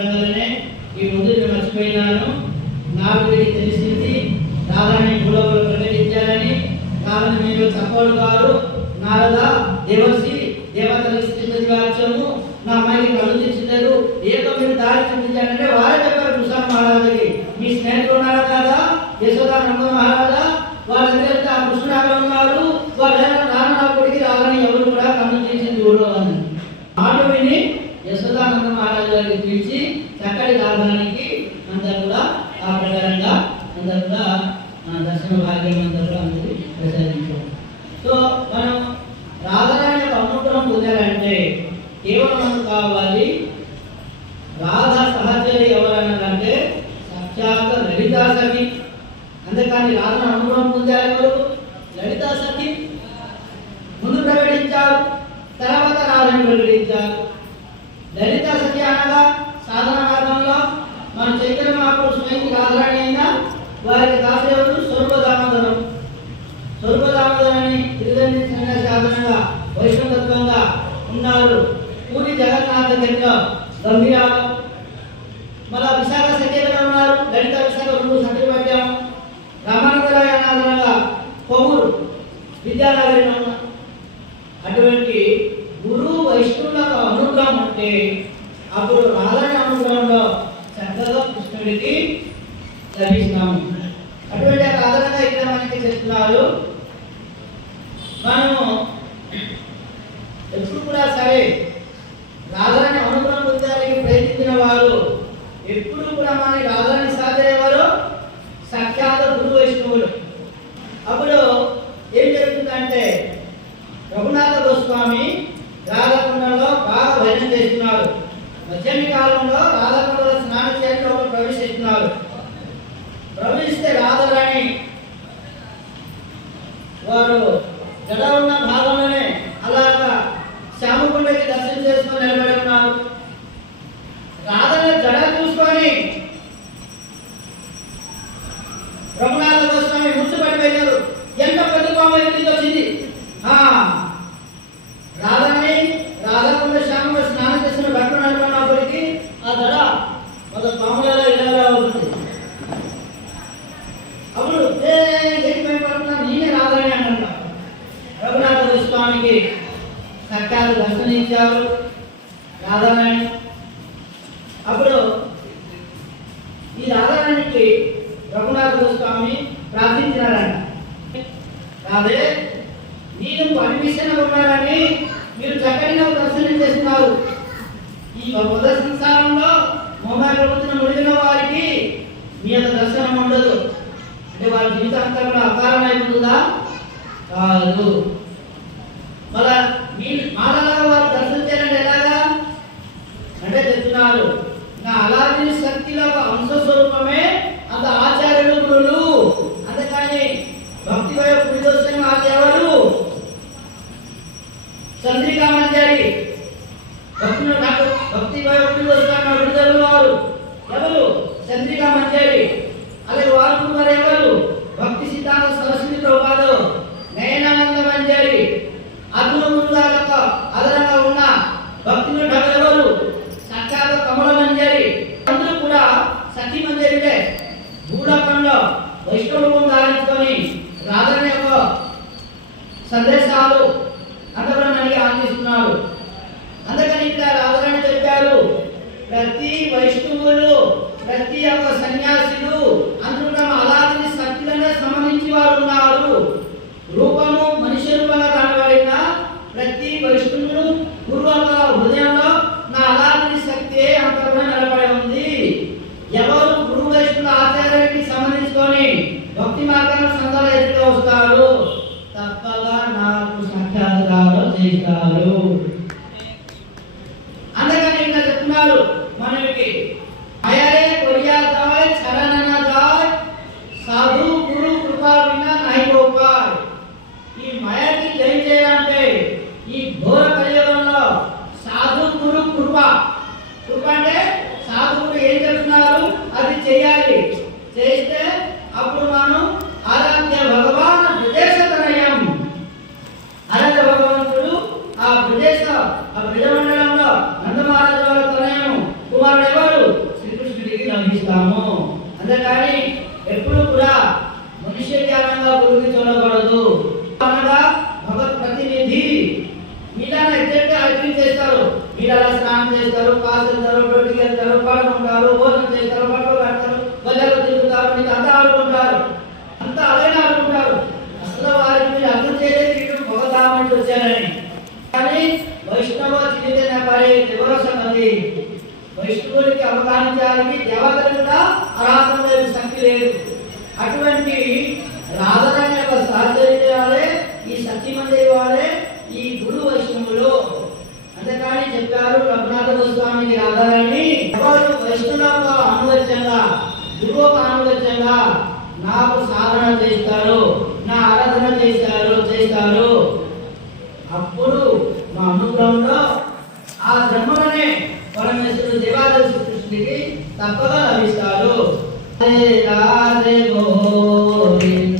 అనగానే ఈ ముందు నేను మర్చిపోయినాను, నాకు ఇది తెలిసింది, రాధాని భూలోకంలో ప్రకటించాలని. కారణం మీరు తక్కువ గారు నారద దేవర్షి దేవతలకు స్థితివాచము నా అమ్మాయికి కళ్ళు తెచ్చలేదు, ఏదో మీరు దారి చూపించాలంటే వారే చెప్పారు కృష్ణ మహారాజుకి. మీ స్నేహితులు ఉన్నారా కదా యశోదానంద మహారాజా, వాళ్ళ దగ్గర ఆ కృష్ణుడు ఉన్నారు, వాళ్ళ నాన్న కొడుకు రాదని ఎవరు కూడా కన్ను తీసింది ఊళ్ళో అని మాట విని యశోదానంద మహారాజు గారికి పిలిచి చక్కటి రాధానికి అంతా కూడా ఆ ప్రకారంగా అందరూ కూడా దర్శన భాగ్యం అంతా కూడా అందరూ ప్రసాదించారు. సో మనం రాధారాణి యొక్క అనుగ్రహం పొందాలంటే కేవలం మనకు కావాలి రాధా సహచరి ఎవరన్నారంటే సాక్షాత్ లలితా సఖి. అంతేకాని రాధను అనుగ్రహం పొందారు ఎవరు? లలితా సఖి. ముందు ప్రకటించారు, తర్వాత రాధని ప్రకటించారు. లలితా సఖి అనగా సాధన మార్గంలో మన చైతన్య మహాపురుషు స్వయం రాధారాణి అయినా వారికి కాసేవుడు స్వరూపదామోదరం. స్వరూపదామోదరాన్ని తిరుగంగా సాధనంగా వైష్ణవత్వంగా ఉన్నారు. పూరి జగన్నాథ దగ్గర గంభీరాలు, మళ్ళా విశాఖ సఖిగా ఉన్నారు. లలిత విశాఖ రెండు సఖి పట్టాం. రామానందరాయనాథనగా కొవ్వూరు విద్యానగరిలో ఉన్నారు. అటువంటి గురు వైష్ణవులకు అనుగ్రహం అంటే అప్పుడు రాధాని అనుగ్రహంలో చక్కగా కృష్ణుడికి లభిస్తాము. అటువంటి ఆధారంగా ఇక్కడ మనకి చెప్తున్నారు. మనము ఎప్పుడు కూడా సరే రాధాని అనుగ్రహం పొందడానికి ప్రయత్నించిన వారు ఎప్పుడు కూడా మన రాధాని సాధేవారు సాక్షాత్ గురు వైష్ణవులు. అప్పుడు ఏం జరుగుతుందంటే రఘునాథ గోస్వామి రాధాకుండంలో బాగా భజన చేస్తున్నారు. మధ్యాహ్న కాలంలో రాధాకుండంలో స్నానం చేయడం ఒకరు ప్రవేశిస్తున్నారు. ప్రవేశిస్తే రాధారాణి వారు జడ ఉన్న భాగంలోనే అలాగా శ్యామకుండకి దర్శనం చేసుకొని నిలబడి ఉన్నారు. రాధని జడ చూసుకొని రఘునాథ గోస్వామి ముచ్చుపడిపోయారు. ఎంత పెద్ద పాము ఎక్కడికి వచ్చింది? రాధని రాధాకుండ శ్యామలో స్నానం చేసిన బట్టలు నడుపుకున్నప్పటికీ ఆ జడ ఒక పాములలో ఇలా ఉంటుంది. అప్పుడు నేనే రాధాని అంటున్నా. రఘునాథ గోస్వామికి సర్కారు దర్శనించారు రాధారాణి. అప్పుడు ఈ రాధారాణికి రఘునాథ గోస్వామి ప్రార్థించినారంట, రాధే నేను పర్మిషన్ ఉన్నారని మీరు చక్కని దర్శనం చేస్తున్నారు. ఈ మొదటి సంసారంలో మొబైల్ ప్రభుత్వం ముడిగిన వారికి మీ యొక్క దర్శనం ఉండదు. అంటే వారి జీవితాంతం కూడా అకారం అయిపోతుందా? కాదు. మళ్ళా మీ మాలగా వారు దర్శనం చేయాలంటే ఎలాగా అంటే చెప్తున్నారు, నా అలాంటి శక్తిలో ఒక అంశ స్వరూపమే అంత ఆచార్యులు గురులు. అందుకని భక్తి వయ పురిదోషం ఆచార్యులు చంద్రికా మంజరి భక్తులు నాకు భక్తి వయ పురిదోషం విడుదల వారు ఎవరు? చంద్రికా మంజరి. అలాగే వారు మరి ఎవరు? భక్తి సిద్ధాంత సరస్వతి ప్రభుపాదు నయనానంద మంజరి. అదును ముందాలకు అదనంగా ఉన్న భక్తులు ఎవరు? సాక్షాత్ కమల మంజరి. అందరూ కూడా సఖి మంజరిలే. భూలోకంలో వైష్ణవం ధారించుకొని రాధని యొక్క సందేశాలు అంతకుమని అందిస్తున్నారు. అందుకని ఇక్కడ రాధని చెప్పారు, ప్రతి వైష్ణవులు ప్రతి ఒక్క సన్యాసులు అందరూ అలాంటి శక్తులనే సంబంధించి వారు ఉన్నారు. రూపము మనిషి రూపంగా కనబడిన ప్రతి వైష్ణవులు గురువుల హృదయంలో నా అలాంటి శక్తి అంతగా నిలబడి ఉంది. ఎవరు గురు వైష్ణవుల ఆచార్యానికి సంబంధించుకొని భక్తి మార్గంలో సంతాలు ఎదురుగా వస్తారు, తప్పగా నాకు సాక్షాత్కారం చేస్తారు. అందుకని ఇక్కడ చెప్తున్నారు మనకి అయరే కొరియాదాయ్ చరణనదాయ్ సాధు గురు కృపా వినా నహి గోపాయ్. ఈ మాయకి జయం చేయాలంటే ఈ ఘోర కలియుగంలో సాధు గురు కృప. కృప అంటే సాధువులు ఏం చెప్తున్నారు అది చేయాలి. చేస్తే అప్పుడు మనం ఆరాధ్య భగవాన్ ప్రదేశతనయం. ఆరాధ్య భగవంతుడు ఆ ప్రదేశ ఆ ప్రజమండలంలో నందమహారాజు వారి తనయం కుమారుడు ఎవరు? చూస్తాము. అందుకని ఎప్పుడు కూడా మనుష్య జ్ఞానంగా గురికి చూడకూడదు. అనగా భగవత్ ప్రతినిధి మీలా ఎగ్జాక్ట్గా అర్పణ చేస్తారు, మీలా స్నానం చేస్తారు, పాస్ వెళ్తారు, రోడ్డుకి వెళ్తారు, పడుకుంటారు, భోజనం చేస్తారు, బట్టలు కడతారు, బజార్లో తిరుగుతారు, మీకు అంతా ఆడుకుంటారు, అంతా అలాగే ఆడుకుంటారు. అసలు వారికి మీరు అర్థం చేయలేదు వీళ్ళు భగవద్ధామని వచ్చారని. కానీ వైష్ణవ చైతన్య వారి ఎవరో సంగతి వైష్ణవుడికి అవగాహించడానికి దేవతలు కూడా ఆరాధన లేదు, శక్తి లేదు. అటువంటి రాధారాణి యొక్క సహచర్య వాళ్ళే ఈ సత్యమంది వాళ్ళే ఈ గురు వైష్ణవులు. అంతేకాని చెప్పారు రఘునాథ గోస్వామికి రాధారాణి ఎవరు వైష్ణవులకు అనుగత్యంగా గురువుకు అనుగత్యంగా నాకు సాధన చేస్తారు, నా ఆరాధన చేస్తారు. అప్పుడు మా అనుగ్రహంలో ఆ జన్మలోనే పరమేశ్వరుడు దేవాదేవ కృష్ణుడికి తప్పగా లభిస్తారు. రాధే గోవింద